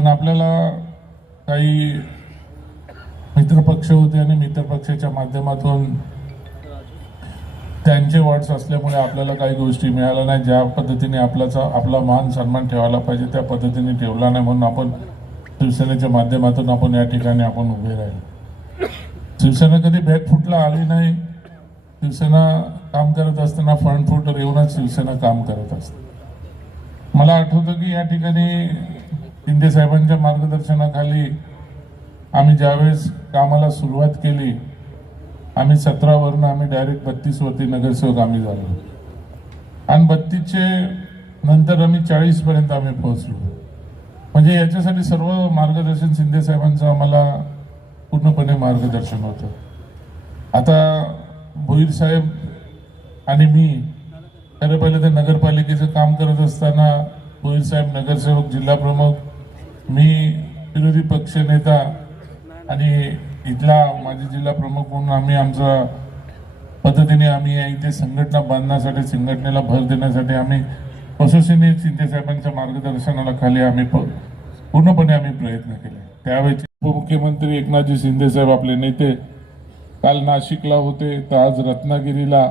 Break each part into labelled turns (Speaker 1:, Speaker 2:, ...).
Speaker 1: पण आपल्याला काही मित्रपक्ष होते आणि मित्रपक्षाच्या माध्यमातून त्यांचे वर्ड्स असल्यामुळे आपल्याला काही गोष्टी मिळाल्या नाही. ज्या पद्धतीने आपल्याचा आपला मान सन्मान ठेवायला पाहिजे त्या पद्धतीने ठेवला नाही म्हणून आपण शिवसेनेच्या माध्यमातून आपण या ठिकाणी आपण उभे राहिलो. शिवसेना कधी बॅकफुटला आली नाही. शिवसेना काम करत असताना फ्रंट फुट येऊनच शिवसेना काम करत असते. मला आठवतं की या ठिकाणी शिंदे साहेबांच्या मार्गदर्शनाखाली आम्ही ज्यावेळेस कामाला सुरुवात केली आम्ही सतरावरून आम्ही डायरेक्ट बत्तीसवरती नगरसेवक आम्ही झालो. आणि बत्तीसचे नंतर आम्ही चाळीसपर्यंत आम्ही पोहोचलो. म्हणजे याच्यासाठी सर्व मार्गदर्शन शिंदे साहेबांचं आम्हाला पूर्णपणे मार्गदर्शन होतं. आता भोईर साहेब आणि मी खरं पहिले तर नगरपालिकेचं काम करत असताना भोईर साहेब नगरसेवक जिल्हा प्रमुख मी विरोधी पक्ष नेता आणि इथला माजी जिल्हा प्रमुख म्हणून आम्ही आमचा पद्धतीने आम्ही इथे संघटना बांधण्यासाठी संघटनेला भर देण्यासाठी आम्ही असोसिएशनी शिंदे साहेबांच्या मार्गदर्शनाला खाली आम्ही प- पूर्णपणे आम्ही प्रयत्न केले. त्यावेळेचे उपमुख्यमंत्री एकनाथजी शिंदे साहेब आपले नेते काल नाशिकला होते तर आज रत्नागिरीला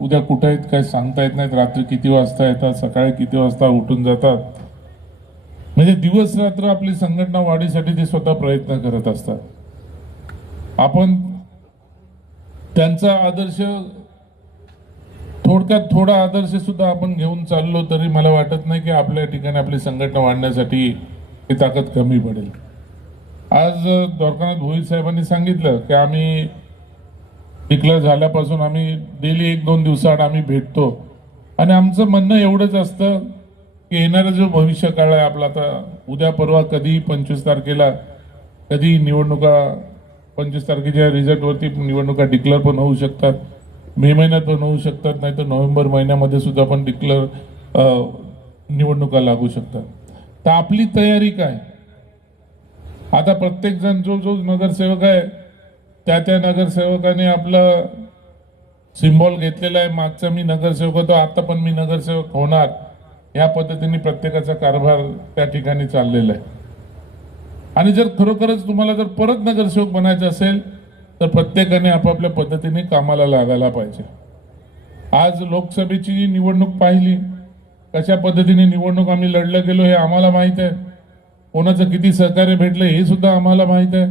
Speaker 1: उद्या कुठं आहेत काय सांगता येत नाहीत. रात्री किती वाजता येतात सकाळी किती वाजता उठून जातात? म्हणजे दिवस रात्र आपली संघटना वाढीसाठी ते स्वतः प्रयत्न करत असतात. आपण त्यांचा आदर्श थोडक्यात थोडा आदर्श सुद्धा आपण घेऊन चाललो तरी मला वाटत नाही की आपल्या ठिकाणी आपली संघटना वाढण्यासाठी ही ताकद कमी पडेल. आज द्वारकानाथ भोईर साहेबांनी सांगितलं की आम्ही डिक्लेअर झाल्यापासून आम्ही डेली एक दोन दिवसाआड आम्ही भेटतो. आणि आमचं म्हणणं एवढंच असतं की येणारा जो भविष्य काळ आहे आपला आता उद्या परवा कधी पंचवीस तारखेला कधी निवडणुका पंचवीस तारखेच्या रिझल्टवरती निवडणुका डिक्लेअर पण होऊ शकतात. मे महिन्यात पण होऊ शकतात नाही तर नोव्हेंबर महिन्यामध्ये सुद्धा पण डिक्लेअर निवडणुका लागू शकतात. तर आपली तयारी काय? आता प्रत्येक जण जो जो नगरसेवक आहे. त्या त्या नगरसेवकाने आपलं सिम्बॉल घेतलेला आहे. मागचा मी नगरसेवक होतो आता पण मी नगरसेवक होणार. या पद्धतीने प्रत्येकाचा कारभार त्या ठिकाणी चाललेला आहे. आणि जर खरोखरच तुम्हाला जर परत नगरसेवक बनायचं असेल तर प्रत्येकाने आपापल्या पद्धतीने कामाला लागायला पाहिजे. आज लोकसभेची जी निवडणूक पाहिली कशा पद्धतीने निवडणूक आम्ही लढलं गेलो हे आम्हाला माहीत आहे. कोणाचं किती सहकार्य भेटलं हे सुद्धा आम्हाला माहीत आहे.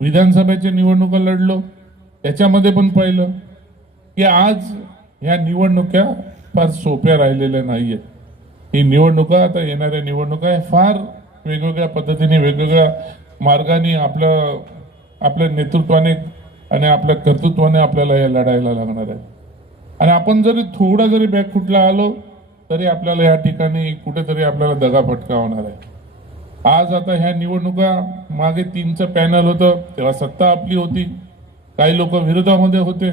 Speaker 1: विधानसभेच्या निवडणुका लढलो त्याच्यामध्ये पण पाहिलं की आज ह्या निवडणुक्या फार सोप्या राहिलेल्या नाही आहेत ही निवडणुका आता येणाऱ्या निवडणुका हे फार वेगवेगळ्या पद्धतीने वेगवेगळ्या मार्गाने आपल्या आपल्या नेतृत्वाने आणि आपल्या कर्तृत्वाने आपल्याला या लढायला लागणार आहे. आणि आपण जरी थोडा जरी बॅकफुटला आलो तरी आपल्याला या ठिकाणी कुठेतरी आपल्याला दगा फटका होणार आहे. आज आता ह्या निवडणुका मागे तीनचं पॅनल होतं तेव्हा सत्ता आपली होती. काही लोक विरोधामध्ये होते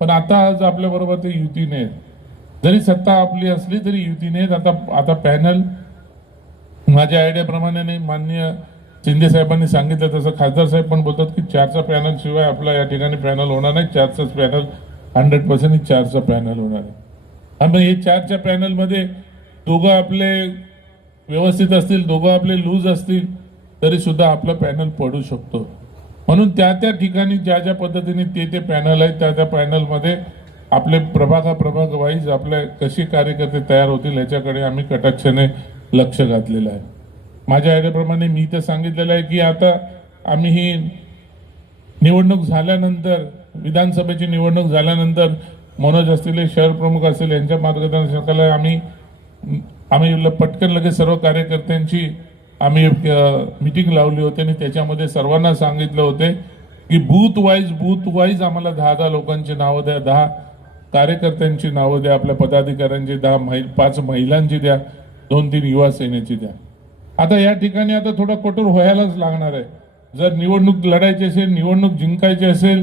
Speaker 1: पण आता आज आपल्याबरोबर ते युतीने आहेत. जरी सत्ता आपली असली तरी युतीने आहेत आता आता पॅनल माझ्या आयडियाप्रमाणे नाही मान्य शिंदे साहेबांनी सांगितलं तसं खासदार साहेब पण बोलतात की चारचा पॅनल शिवाय आपला या ठिकाणी पॅनल होणार नाही चारचाच पॅनल हंड्रेड पर्सेंट चारचा पॅनल होणार आहे. आणि हे चारच्या पॅनलमध्ये दोघं आपले व्यवस्थित असतील दोघं आपले लूज असतील तरी सुद्धा आपला पॅनल पडू शकतो. म्हणून त्या त्या ठिकाणी ज्या ज्या पद्धतीने ते ते पॅनल आहेत त्या त्या पॅनलमध्ये आपले प्रभागा प्रभाग वाईज आपले कसे कार्यकर्ते तयार होतील याच्याकडे आम्ही कटाक्षाने लक्ष घातलेलं आहे. माझ्या आयडियाप्रमाणे मी तर सांगितलेलं आहे की आता आम्ही ही निवडणूक झाल्यानंतर विधानसभेची निवडणूक झाल्यानंतर मनोज असतील शहर प्रमुख असतील यांच्या मार्गदर्शनाखाली आम्ही आम्ही ल- पटकन लगेच सर्व कार्यकर्त्यांची आम्ही मिटिंग लावली होती आणि त्याच्यामध्ये सर्वांना सांगितलं होते की बूथ वाईज बूथ वाईज आम्हाला दहा दहा लोकांची नावं द्या दहा कार्यकर्त्यांची नावं द्या आपल्या पदाधिकाऱ्यांची दहा महि पाच महिलांची द्या दोन तीन युवा सेनेची द्या. आता या ठिकाणी आता थोडा कठोर व्हायलाच लागणार आहे. जर निवडणूक लढायची असेल निवडणूक जिंकायची असेल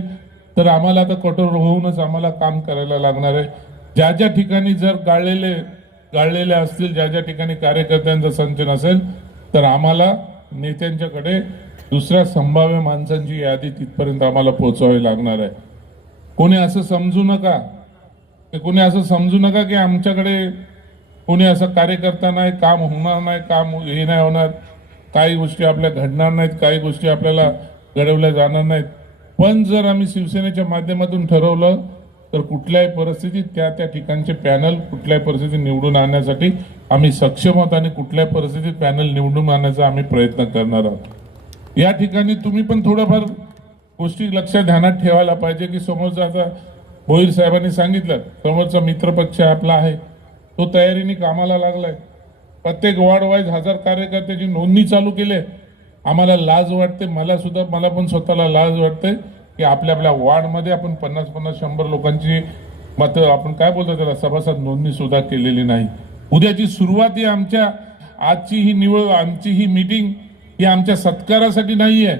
Speaker 1: तर आम्हाला आता कठोर होऊनच आम्हाला काम करायला लागणार आहे. ज्या ज्या ठिकाणी जर गाळलेले गाळलेले असतील ज्या ज्या ठिकाणी कार्यकर्त्यांचं संचन असेल तर आम्हाला नेत्यांच्याकडे दुसऱ्या संभाव्य माणसांची यादी तिथपर्यंत आम्हाला पोहोचवावी लागणार आहे. कोणी असं समजू नका. कोणी असं समजू नका की आमच्याकडे कोणी असं कार्यकर्ता नाही काम होणार नाही काम हे नाही होणार. काही गोष्टी आपल्या घडणार नाहीत काही गोष्टी आपल्याला घडवल्या जाणार नाहीत. पण जर आम्ही शिवसेनेच्या माध्यमातून ठरवलं तर कुठल्याही परिस्थितीत त्या त्या ठिकाणचे पॅनल कुठल्याही परिस्थितीत निवडून आणण्यासाठी आम्ही सक्षम आहोत आणि कुठल्याही परिस्थितीत पॅनल निवडून आणण्याचा आम्ही प्रयत्न करणार आहोत. या ठिकाणी तुम्ही पण थोडंफार गोष्टी लक्षात ध्यानात ठेवायला पाहिजे की समोरचा आता भोईर साहेबांनी सांगितलं समोरचा मित्रपक्ष आपला आहे तो तयारीने कामाला लागलाय. प्रत्येक वॉर्ड वाईज हजार कार्यकर्त्याची नोंदणी चालू केली. आम्हाला लाज वाटते मला सुद्धा मला पण स्वतःला लाज वाटते की आपल्या आपल्या वॉर्डमध्ये आपण पन्नास पन्नास शंभर लोकांची मत आपण काय बोलतो त्याला सभासद नोंदणी सुद्धा केलेली नाही. उद्याची सुरुवात ही आमच्या आजची ही निवड आमची ही मीटिंग ही आमच्या सत्कारासाठी नाही आहे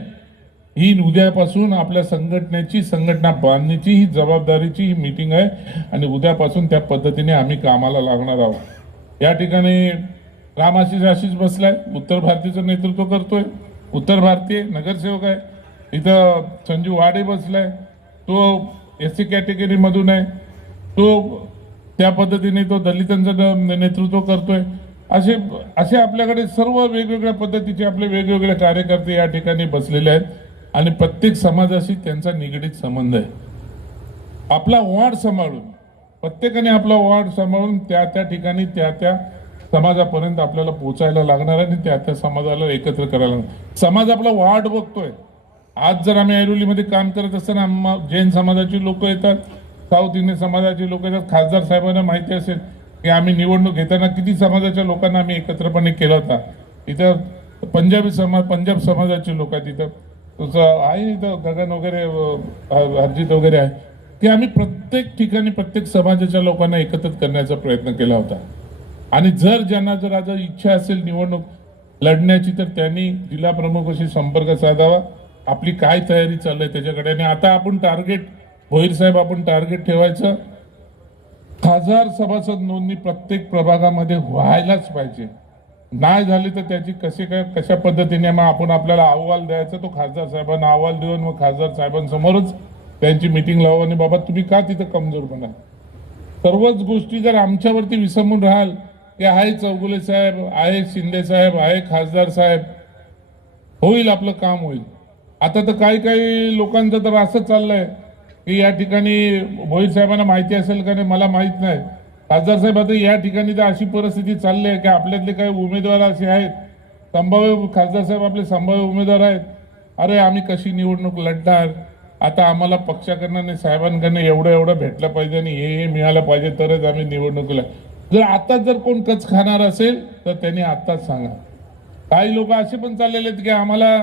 Speaker 1: ही उद्यापासून आपल्या संघटनेची संघटना बांधण्याची ही जबाबदारीची ही मीटिंग आहे आणि उद्यापासून त्या पद्धतीने आम्ही कामाला लागणार आहोत. या ठिकाणी रामाशीष आशिष बसलाय. उत्तर भारतीचं नेतृत्व करतोय. उत्तर भारतीय नगरसेवक आहे. इथं संजू वाडे बसलाय. तो एस सी कॅटेगरीमधून आहे. तो त्या पद्धतीने तो दलितांचं नेतृत्व करतोय. असे असे आपल्याकडे सर्व वेगवेगळ्या पद्धतीचे आपले वेगवेगळे कार्यकर्ते या ठिकाणी बसलेले आहेत. आणि प्रत्येक समाजाशी त्यांचा निगडीत संबंध आहे. आपला वाढ सांभाळून प्रत्येकाने आपला वाढ सांभाळून त्या त्या ठिकाणी त्या त्या समाजापर्यंत आपल्याला पोचायला लागणार आहे आणि त्या त्या समाजाला एकत्र करायला लागणार. समाज आपला वाढ बघतोय. आज जर आम्ही ऐरोलीमध्ये काम करत असताना आम्हा जैन समाजाची लोक येतात साऊथ इंडियन समाजाची लोक येतात खासदार साहेबांना माहिती असेल की आम्ही निवडणूक घेताना किती समाजाच्या लोकांना आम्ही एकत्रपणे केला होता. इथं पंजाबी समाज पंजाब समाजाचे लोक आहेत इथं. आहे इथं गगन वगैरे अं, हरजित वगैरे आहे. ते आम्ही प्रत्येक ठिकाणी प्रत्येक समाजाच्या लोकांना एकत्रित करण्याचा प्रयत्न केला होता. आणि जर ज्यांना जर आज इच्छा असेल निवडणूक लढण्याची तर त्यांनी जिल्हा प्रमुखाशी संपर्क साधावा. आपली काय तयारी चालू आहे त्याच्याकडे. आणि आता आपण टार्गेट भोईर साहेब आपण टार्गेट ठेवायचं. हजार सभासद नोंदणी प्रत्येक प्रभागामध्ये व्हायलाच पाहिजे. नाही झाली तर त्याची कशी काय कशा पद्धतीने मग आपण आपल्याला अहवाल द्यायचा तो खासदार साहेबांना अहवाल देऊन मग खासदार साहेबांसमोरच त्यांची मिटिंग लावू आणि बाबा तुम्ही का तिथं कमजोर बना सर्वच गोष्टी जर आमच्यावरती विसंबून राहाल की आहे चौगुले साहेब आहे शिंदे साहेब आहे खासदार साहेब होईल आपलं काम होईल. आता तर काही काही लोकांचं तर असं चाललंय की या ठिकाणी भोईर साहेबांना माहिती असेल का नाही मला माहीत नाही. खासदार साहेब आता या ठिकाणी तर अशी परिस्थिती चालली आहे की आपल्यातले काही उमेदवार असे आहेत. संभाव्य खासदार साहेब आपले संभाव्य उमेदवार आहेत. अरे आम्ही कशी निवडणूक लढणार? आता आम्हाला पक्षाकडनं आणि साहेबांकडनं एवढं एवढं भेटलं पाहिजे आणि हे हे मिळालं पाहिजे तरच आम्ही निवडणुकीला जर आता जर कोण कच खाणार असेल तर त्यांनी आत्ताच सांगा. काही लोक असे पण चाललेले आहेत की आम्हाला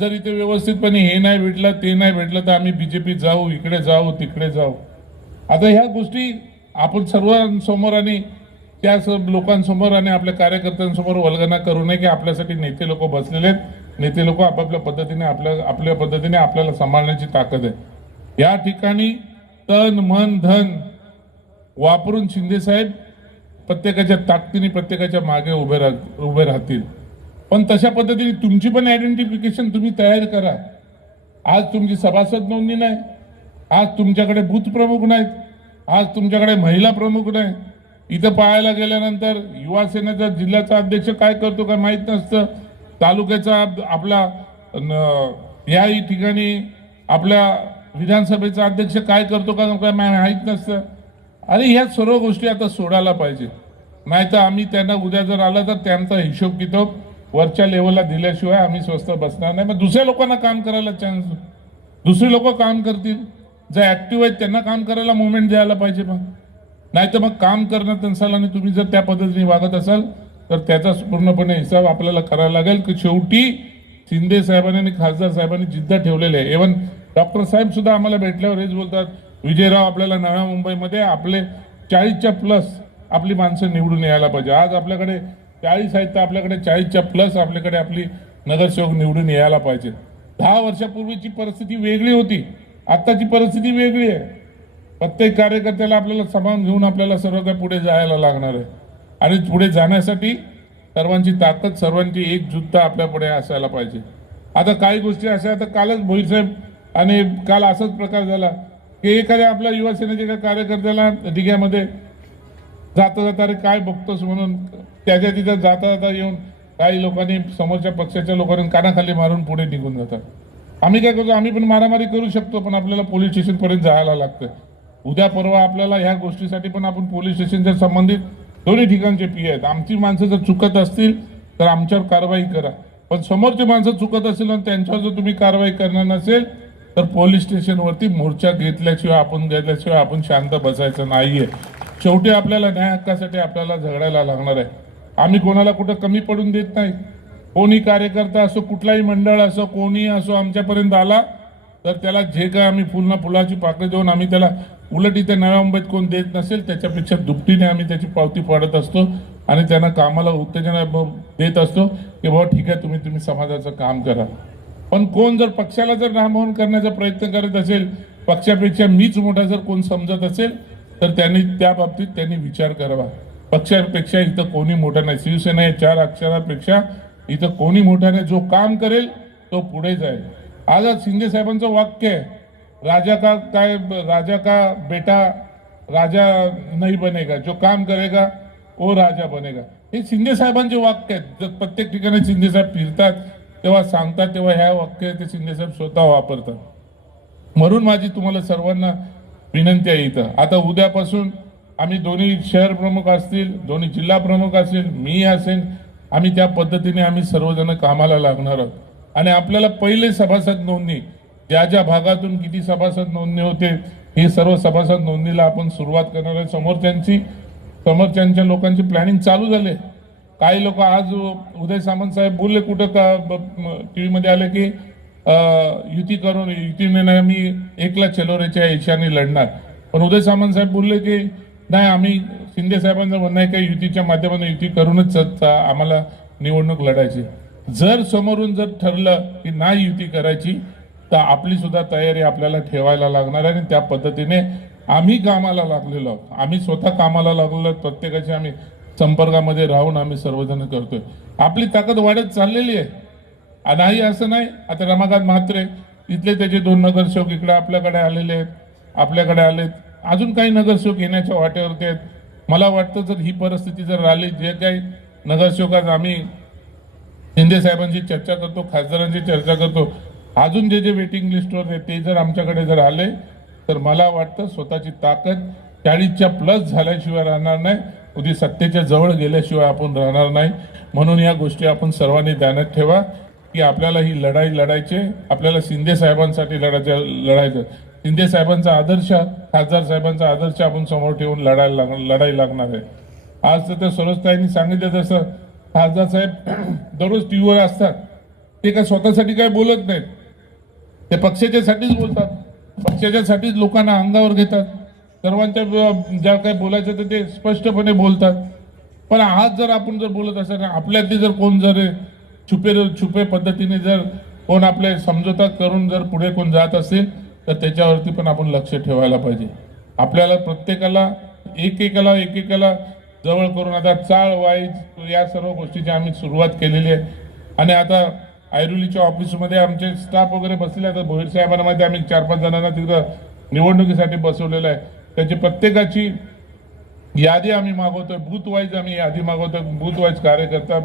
Speaker 1: जर इथे व्यवस्थितपणे हे नाही भेटलं ते नाही भेटलं तर आम्ही बीजेपी जाऊ इकडे जाऊ तिकडे जाऊ. आता ह्या गोष्टी आपण सर्वांसमोर आणि त्या स- लोकांसमोर आणि आपल्या कार्यकर्त्यांसमोर वल्गना करू नये की आपल्यासाठी नेते लोक बसलेले आहेत. नेते लोक आपापल्या पद्धतीने आपल्या आपल्या पद्धतीने आपल्याला सांभाळण्याची ताकद आहे. या ठिकाणी तन मन धन वापरून शिंदेसाहेब प्रत्येकाच्या ताकदीने प्रत्येकाच्या मागे उभे राह उभे राहतील. पण तशा पद्धतीने तुमची पण आयडेंटिफिकेशन तुम्ही तयार करा. आज तुमची सभासद नोंदणी नाही. आज तुमच्याकडे बूथ प्रमुख नाहीत. आज तुमच्याकडे महिला प्रमुख नाही. इथं पाहायला गेल्यानंतर युवा सेनेचा जिल्ह्याचा अध्यक्ष काय करतो काय माहीत नसतं. तालुक्याचा आपला न- ठिकाणी आपल्या विधानसभेचा अध्यक्ष काय करतो का काय माहीत नसतं. अरे ह्या सर्व गोष्टी आता सोडायला पाहिजे. नाहीतर आम्ही त्यांना उद्या जर आलं तर त्यांचा हिशोब किताब वरच्या लेवलला दिल्याशिवाय आम्ही स्वस्त बसणार नाही. मग दुसऱ्या लोकांना काम करायला चान्स दुसरी लोक काम करतील. जे ऍक्टिव्ह आहेत त्यांना काम करायला मुवमेंट द्यायला पाहिजे मग नाही तर मग काम करणं नसाल आणि तुम्ही जर त्या पद्धतीने वागत असाल तर त्याचा पूर्णपणे हिसाब आपल्याला करायला लागेल. की शेवटी शिंदे साहेबांनी आणि खासदार साहेबांनी जिद्द ठेवलेले आहे. इव्हन डॉक्टर साहेब सुद्धा आम्हाला भेटल्यावर हेच बोलतात विजयराव आपल्याला नव्या मुंबईमध्ये आपले चाळीसच्या प्लस आपली माणसं निवडून यायला पाहिजे. आज आपल्याकडे चाळीस आहेत तर आपल्याकडे चाळीसच्या प्लस आपल्याकडे आपली नगरसेवक निवडून यायला पाहिजे. दहा वर्षापूर्वीची परिस्थिती वेगळी होती. आत्ताची परिस्थिती वेगळी आहे. प्रत्येक कार्यकर्त्याला आपल्याला समान घेऊन आपल्याला सर्व काही पुढे जायला लागणार आहे. आणि पुढे जाण्यासाठी सर्वांची ताकद सर्वांची एकजुटता आपल्या पुढे असायला पाहिजे. आता काही गोष्टी अशा आता कालच भोईसाहेब आणि काल असाच प्रकार झाला की एखाद्या आपल्या युवा सेनेच्या एका कार्यकर्त्याला दिघ्यामध्ये जाता जाता अरे काय बघतोस म्हणून त्याच्या तिथं जाता जाता येऊन काही लोकांनी समोरच्या पक्षाच्या लोकांनी कानाखाली मारून पुढे निघून जातात. आम्ही काय करतो आम्ही पण मारामारी करू शकतो पण आपल्याला पोलीस स्टेशनपर्यंत जायला लागतं उद्या परवा आपल्याला ह्या गोष्टीसाठी पण आपण पोलीस स्टेशनच्या संबंधित दोन्ही ठिकाणचे पी आहेत. आमची माणसं जर चुकत असतील तर आमच्यावर कारवाई करा. पण समोरची माणसं चुकत असेल आणि त्यांच्यावर जर तुम्ही कारवाई करणार नसेल तर पोलीस स्टेशनवरती मोर्चा घेतल्याशिवाय आपण घेतल्याशिवाय आपण शांत बसायचं नाहीये. शेवटी आपल्याला न्याय हक्कासाठी आपल्याला झगडायला लागणार आहे. आम्ही कोणाला कुठं कमी पडून देत नाही. कोणी कार्यकर्ता असो कुठलाही मंडळ असो कोणी असो आमच्यापर्यंत आला तर त्याला जे काय आम्ही फुलना फुलाची पाकळी देऊन आम्ही त्याला उलट इथे नव्या मुंबईत कोण देत नसेल त्याच्यापेक्षा दुपटीने आम्ही त्याची पावती पाडत असतो आणि त्यांना कामाला उत्तेजना देत असतो की बाबा ठीक आहे तुम्ही तुम्ही समाजाचं काम करा. पण कोण जर पक्षाला जर नामोहन करण्याचा प्रयत्न करत असेल पक्षापेक्षा मीच मोठा जर कोण समजत असेल तर त्यांनी त्या बाबतीत त्यांनी विचार करावा. पक्षापेक्षा इथं कोणी मोठा नाही. शिवसेना या चार अक्षरापेक्षा इथं कोणी मोठ्याने जो काम करेल तो पुढे जाईल. आज आज शिंदे साहेबांचं वाक्य आहे राजा का काय राजा का बेटा राजा नाही बनेगा. जो काम करेगा ओ राजा बनेगा. हे शिंदे साहेबांचे वाक्य आहेत. जर प्रत्येक ठिकाणी शिंदे साहेब फिरतात तेव्हा सांगतात तेव्हा ह्या वाक्य ते शिंदे साहेब स्वतः वापरतात. म्हणून माझी तुम्हाला सर्वांना विनंती आहे इथं. आता उद्यापासून आम्ही दोन्ही शहर प्रमुख असतील दोन्ही जिल्हा प्रमुख असतील मी असेल आम्ही त्या पद्धतीने आम्ही सर्वजण कामाला लागणार आहोत. आणि आपल्याला पहिले सभासद नोंदणी ज्या ज्या भागातून किती सभासद नोंदणी होते हे सर्व सभासद नोंदणीला आपण सुरुवात करणार आहे. समोरच्यांची समोरच्यांच्या लोकांची प्लॅनिंग चालू झाले. काही लोक आज उदय सामंत साहेब बोलले कुठं का टी व्हीमध्ये आले की युती करून युतीने नाही आम्ही एकला चलोरेच्या ईशाने लढणार. पण उदय सामंत साहेब बोलले की नाही आम्ही शिंदे साहेबांचं म्हणणं आहे काही युतीच्या माध्यमातून युती करूनच आम्हाला निवडणूक लढायची जर समोरून जर ठरलं की नाही युती करायची तर आपली सुद्धा तयारी आपल्याला ठेवायला लागणार आहे आणि त्या पद्धतीने आम्ही कामाला लागलेलो आहोत. आम्ही स्वतः कामाला लागलेलो आहोत प्रत्येकाच्या आम्ही संपर्कामध्ये राहून आम्ही सर्वजण करतोय. आपली ताकद वाढत चाललेली आहे. नाही असं नाही. आता रमाकांत म्हात्रे इथले त्याचे दोन नगरसेवक इकडे आपल्याकडे आलेले आहेत आपल्याकडे आलेत. अजून काही नगरसेवक येण्याच्या वाटेवरती आहेत. मला वाटतं जर ही परिस्थिती जर राहिली जे काही नगरसेवक आज आम्ही शिंदे साहेबांची चर्चा करतो खासदारांची चर्चा करतो अजून जे जे वेटिंग लिस्टवर आहे ते जर आमच्याकडे जर आले तर मला वाटतं स्वतःची ताकद चाळीसच्या प्लस झाल्याशिवाय राहणार नाही. उद्या सत्तेच्या जवळ गेल्याशिवाय आपण राहणार नाही. म्हणून या गोष्टी आपण सर्वांनी ध्यानात ठेवा की आपल्याला ही लढाई लढायची आहे. आपल्याला शिंदे साहेबांसाठी लढायचं लढायचं शिंदे साहेबांचा आदर्श खासदार साहेबांचा आदर्श आपण समोर ठेवून लढायला लाग लढाई लागणार आहे. आज तर त्या सरोजताईंनी सांगितलं तसं. खासदार साहेब दररोज टी व्हीवर असतात. ते काय स्वतःसाठी काय बोलत नाहीत. ते पक्षाच्यासाठीच बोलतात. पक्षाच्यासाठीच लोकांना अंगावर घेतात. सर्वांच्या ज्या काही बोलायचं तर ते स्पष्टपणे बोलतात. पण आज जर आपण जर बोलत असेल आपल्यातली जर कोण जर छुपे छुपे पद्धतीने जर कोण आपले समजोता करून जर पुढे कोण जात असेल तर त्याच्यावरती पण आपण लक्ष ठेवायला पाहिजे. आपल्याला प्रत्येकाला एकेकाला एकेकाला जवळ करून आता चाळ वाईज या सर्व गोष्टीची आम्ही सुरुवात केलेली आहे. आणि आता ऐरोलीच्या ऑफिसमध्ये आमचे स्टाफ वगैरे बसले आता भोईर साहेबांमध्ये आम्ही चार पाच जणांना तिथं निवडणुकीसाठी बसवलेलं आहे. त्याची प्रत्येकाची यादी आम्ही मागवतोय. बूथ वाईज आम्ही यादी मागवतोय. बूथ वाईज कार्यकर्ता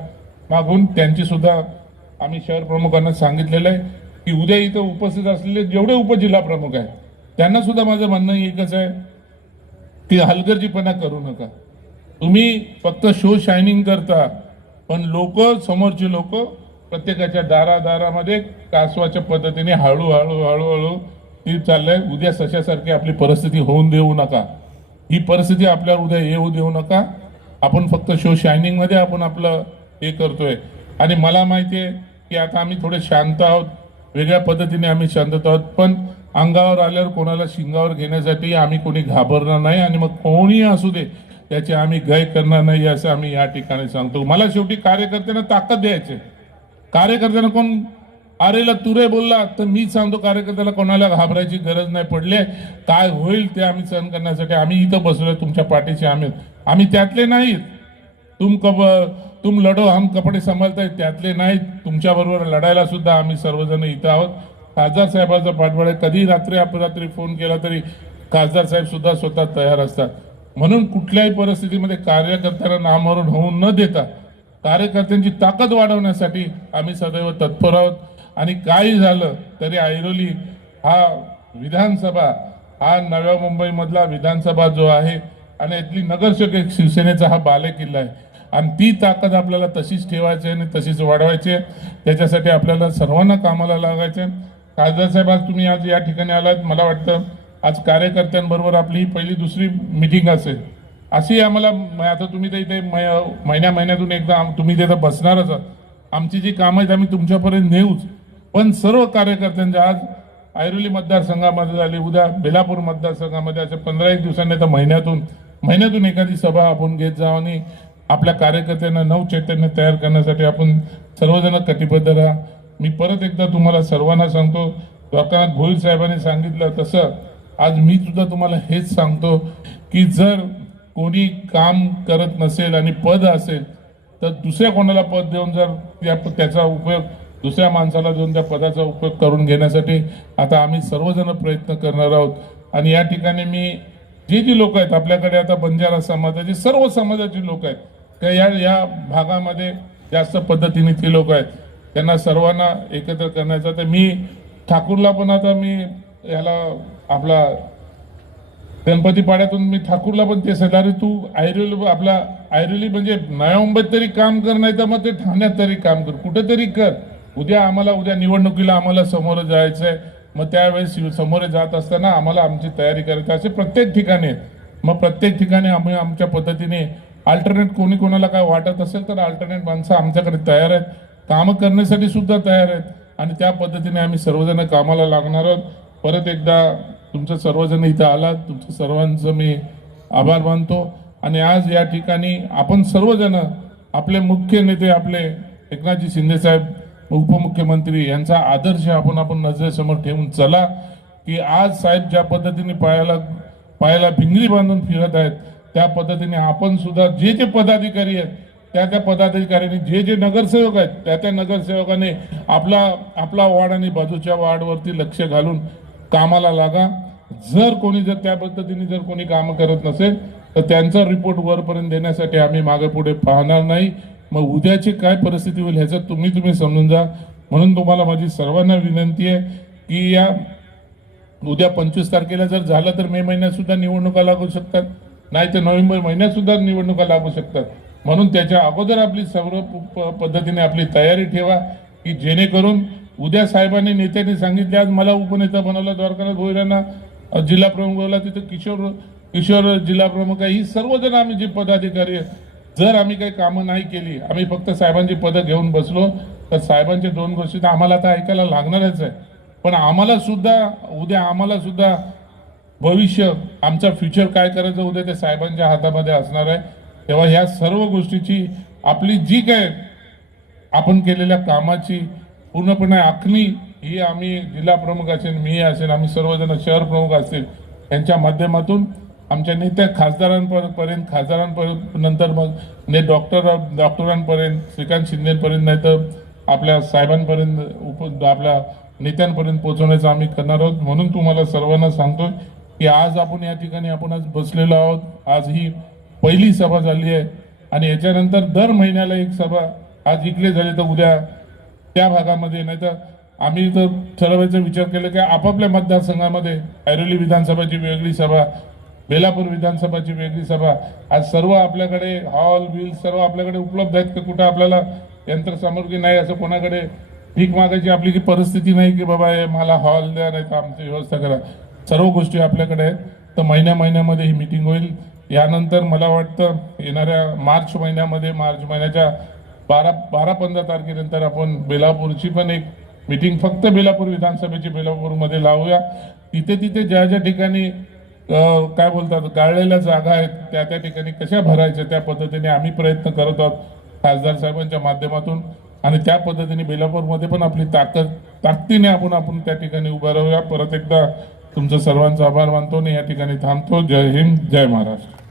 Speaker 1: मागून त्यांची सुद्धा आम्ही शहर प्रमुखांना सांगितलेलं आहे. की उद्या इथं उपस्थित असलेले जेवढे उपजिल्हा प्रमुख आहेत त्यांना सुद्धा माझं म्हणणं एकच आहे की हलगर्जीपणा करू नका. तुम्ही फक्त शो शायनिंग करता पण लोक समोरचे लोक प्रत्येकाच्या दारादारामध्ये कासवाच्या पद्धतीने हळूहळू हळूहळू ती चाललंय. उद्या सशासारखी आपली परिस्थिती होऊन देऊ नका. ही परिस्थिती आपल्यावर उद्या येऊ देऊ नका. आपण फक्त शो शायनिंगमध्ये आपण आपलं हे करतोय. आणि मला माहिती आहे की आता आम्ही थोडे शांत आहोत. वेगळ्या पद्धतीने आम्ही शांतता आहोत. पण अंगावर आल्यावर कोणाला शिंगावर घेण्यासाठी आम्ही कोणी घाबरणार नाही आणि मग कोणी असू दे त्याचे आम्ही गय करणार नाही असं आम्ही या ठिकाणी सांगतो. मला शेवटी कार्यकर्त्यांना ताकद द्यायचे कार्यकर्त्यांना कोण आरेला तुरे बोलला तर मी सांगतो कार्यकर्त्याला कोणाला घाबरायची गरज नाही पडली काय होईल ते आम्ही सहन करण्यासाठी आम्ही इथं बसलो तुमच्या पाठीशी आम्ही आम्ही त्यातले नाहीत. तुम कब तुम लढो हम कपडे सांभाळताय त्यातले नाहीत. तुमच्याबरोबर लढायला सुद्धा आम्ही सर्वजण इथं आहोत. खासदार साहेबाचा पाठबळ आहे. कधी रात्री अपरात्री फोन केला तरी खासदार साहेब सुद्धा स्वतः तयार असतात. म्हणून कुठल्याही परिस्थितीमध्ये कार्यकर्त्यांना नामरण होऊन न देता कार्यकर्त्यांची ताकद वाढवण्यासाठी आम्ही सदैव तत्पर आहोत. आणि काही झालं तरी ऐरोली हा विधानसभा हा नव्या मुंबईमधला विधानसभा जो आहे आणि इथली नगरसेवक शिवसेनेचा हा बालेकिल्ला आहे. आणि ती ताकद आपल्याला तशीच ठेवायची आहे आणि तशीच वाढवायची आहे. त्याच्यासाठी आपल्याला सर्वांना कामाला लागायचं आहे. खासदार साहेब आज तुम्ही आज या ठिकाणी आलात. मला वाटतं आज कार्यकर्त्यांबरोबर आपली ही पहिली दुसरी मिटिंग असेल. अशी आम्हाला आता तुम्ही तर इथे मै- महिन्या महिन्यातून एकदा तुम्ही तिथं बसणारच आमची जी कामं आहेत आम्ही तुमच्यापर्यंत नेऊच. पण सर्व कार्यकर्त्यांच्या आज ऐरोली मतदारसंघामध्ये झाली उद्या बेलापूर मतदारसंघामध्ये अशा पंधरा एक दिवसांनी तर महिन्यातून महिन्यातून एखादी सभा आपण घेत जावं आणि आपल्या कार्यकर्त्यांना नवचैतन्य तयार करण्यासाठी आपण सर्वजण कटिबद्ध राहा. मी परत एकदा तुम्हाला सर्वांना सांगतो द्वारकानाथ भोईर साहेबांनी सांगितलं तसं. आज मी सुद्धा तुम्हाला हेच सांगतो की जर कोणी काम करत नसेल आणि पद असेल तर दुसऱ्या कोणाला पद देऊन जर त्या त्याचा उपयोग दुसऱ्या माणसाला देऊन त्या पदाचा उपयोग करून घेण्यासाठी आता आम्ही सर्वजण प्रयत्न करणार आहोत. आणि या ठिकाणी मी जे जी लोक आहेत आपल्याकडे आता बंजारा समाजाचे सर्व समाजाची लोक आहेत त्या या या भागामध्ये जास्त पद्धतीने ती लोक आहेत. त्यांना सर्वांना एकत्र करण्याचा तर मी ठाकूरला पण आता मी याला आपला गणपती पाड्यातून मी ठाकूरला पण ते सांगितलं अरे तू ऐरोली आपला ऐरोली म्हणजे नव्या मुंबईत तरी काम कर नाही तर मग ते ठाण्यात तरी काम कर. कुठेतरी कर. उद्या आम्हाला उद्या निवडणुकीला आम्हाला समोर जायचं आहे मग त्यावेळेस समोर जात असताना आम्हाला आमची तयारी करायची. असे प्रत्येक ठिकाणी मग प्रत्येक ठिकाणी आम्ही आमच्या पद्धतीने अल्टरनेट कोणी कोणाला काय वाटत असेल तर अल्टरनेट माणसं आमच्याकडे तयार आहेत. कामं करण्यासाठी सुद्धा तयार आहेत. आणि त्या पद्धतीने आम्ही सर्वजण कामाला लागणार आहोत. परत एकदा तुमचं सर्वजण इथं आलात. तुमचं सर्वांचं मी आभार मानतो. आणि आज या ठिकाणी आपण सर्वजण आपले मुख्य नेते आपले एकनाथजी शिंदेसाहेब उपमुख्यमंत्री यांचा आदर्श आपण आपण नजरेसमोर ठेवून चला की आज साहेब ज्या पद्धतीने पायाला पायाला भिंगरी बांधून फिरत आहेत त्या पद्धतीने आपण सुद्धा जे जे पदाधिकारी आहेत त्या त्या पदाधिकाऱ्यांनी जे जे नगरसेवक आहेत त्या त्या नगरसेवकाने आपला आपला वार्ड आणि बाजूच्या वार्डवरती लक्ष घालून कामाला लागा. जर कोणी जर त्या पद्धतीने जर कोणी कामं करत नसेल तर त्यांचा रिपोर्ट वरपर्यंत देण्यासाठी आम्ही मागे पुढे पाहणार नाही. मग उद्याची काय परिस्थिती होईल ह्याचं तुम्ही तुम्ही समजून जा. म्हणून तुम्हाला माझी सर्वांना विनंती आहे की या उद्या पंचवीस तारखेला जर झालं तर मे महिन्यात सुद्धा निवडणुका लागू शकतात. नाही तर नोव्हेंबर महिन्यात सुद्धा निवडणुका लागू शकतात. म्हणून त्याच्या अगोदर आपली सर्व प- प- पद्धतीने आपली तयारी ठेवा की जेणेकरून उद्या साहेबांनी नेत्यांनी सांगितले आज मला उपनेता बनवलं द्वारकानाथ भोईरांना जिल्हा प्रमुख बोलला तिथं किशोर किशोर जिल्हा प्रमुख आहे. ही सर्वजण आम्ही जे पदाधिकारी आहेत जर आम्ही काही कामं नाही केली आम्ही फक्त साहेबांची पदं घेऊन बसलो तर साहेबांच्या दोन गोष्टी तर आम्हाला आता ऐकायला लागणारच आहे. पण आम्हाला सुद्धा उद्या आम्हाला सुद्धा भविष्य आमचा फ्युचर काय करायचं उद्या ते साहेबांच्या हातामध्ये असणार आहे. तेव्हा ह्या सर्व गोष्टीची आपली जी काय आपण केलेल्या कामाची पूर्णपणे आखणी ही आम्ही जिल्हा प्रमुख असेल मी असेल आम्ही सर्वजण शहर प्रमुख असतील यांच्या माध्यमातून आमच्या नेत्या खासदारांपर्यंत खासदारांपर्यंत नंतर मग ने डॉक्टर डॉक्टरांपर्यंत श्रीकांत शिंदेपर्यंत नाही तर आपल्या साहेबांपर्यंत उप आपल्या नेत्यांपर्यंत पोहोचवण्याचं आम्ही करणार आहोत. म्हणून तुम्हाला सर्वांना सांगतो की आज आपण या ठिकाणी आपण आज बसलेलो आहोत. आज ही पहिली सभा झाली आहे. आणि याच्यानंतर दर महिन्याला एक सभा आज इकडे झाली तर उद्या त्या भागामध्ये. नाही तर आम्ही तर ठरवायचा विचार केला की आपापल्या मतदारसंघामध्ये ऐरोली विधानसभाची वेगळी सभा बेलापूर विधानसभाची वेगळी सभा. आज सर्व आपल्याकडे हॉल बिल सर्व आपल्याकडे उपलब्ध आहेत की कुठं आपल्याला यंत्रसामुग्री नाही असं कोणाकडे भीक मागायची आपली की परिस्थिती नाही की बाबा हे मला हॉल द्या नाही तर आमची व्यवस्था करा. सर्व गोष्टी आपल्याकडे आहेत. तर महिन्या महिन्यामध्ये ही मिटिंग होईल. यानंतर मला वाटतं येणाऱ्या मार्च महिन्यामध्ये मार्च महिन्याच्या बारा बारा पंधरा तारखेनंतर आपण बेलापूरची पण एक मिटिंग फक्त बेलापूर विधानसभेची बेलापूरमध्ये लावूया. तिथे तिथे ज्या ज्या ठिकाणी काय बोलतात गाळलेल्या जागा आहेत त्या त्या ठिकाणी कशा भरायच्या त्या पद्धतीने आम्ही प्रयत्न करत आहोत खासदार साहेबांच्या माध्यमातून. आणि त्या पद्धतीने बेलापूरमध्ये पण आपली ताकद ताकदीने आपण आपण त्या ठिकाणी उभं राहूया. परत एकदा तुमचं सर्वांचा आभार मानतो आणि या ठिकाणी थांबतो. जय हिंद जय महाराष्ट्र.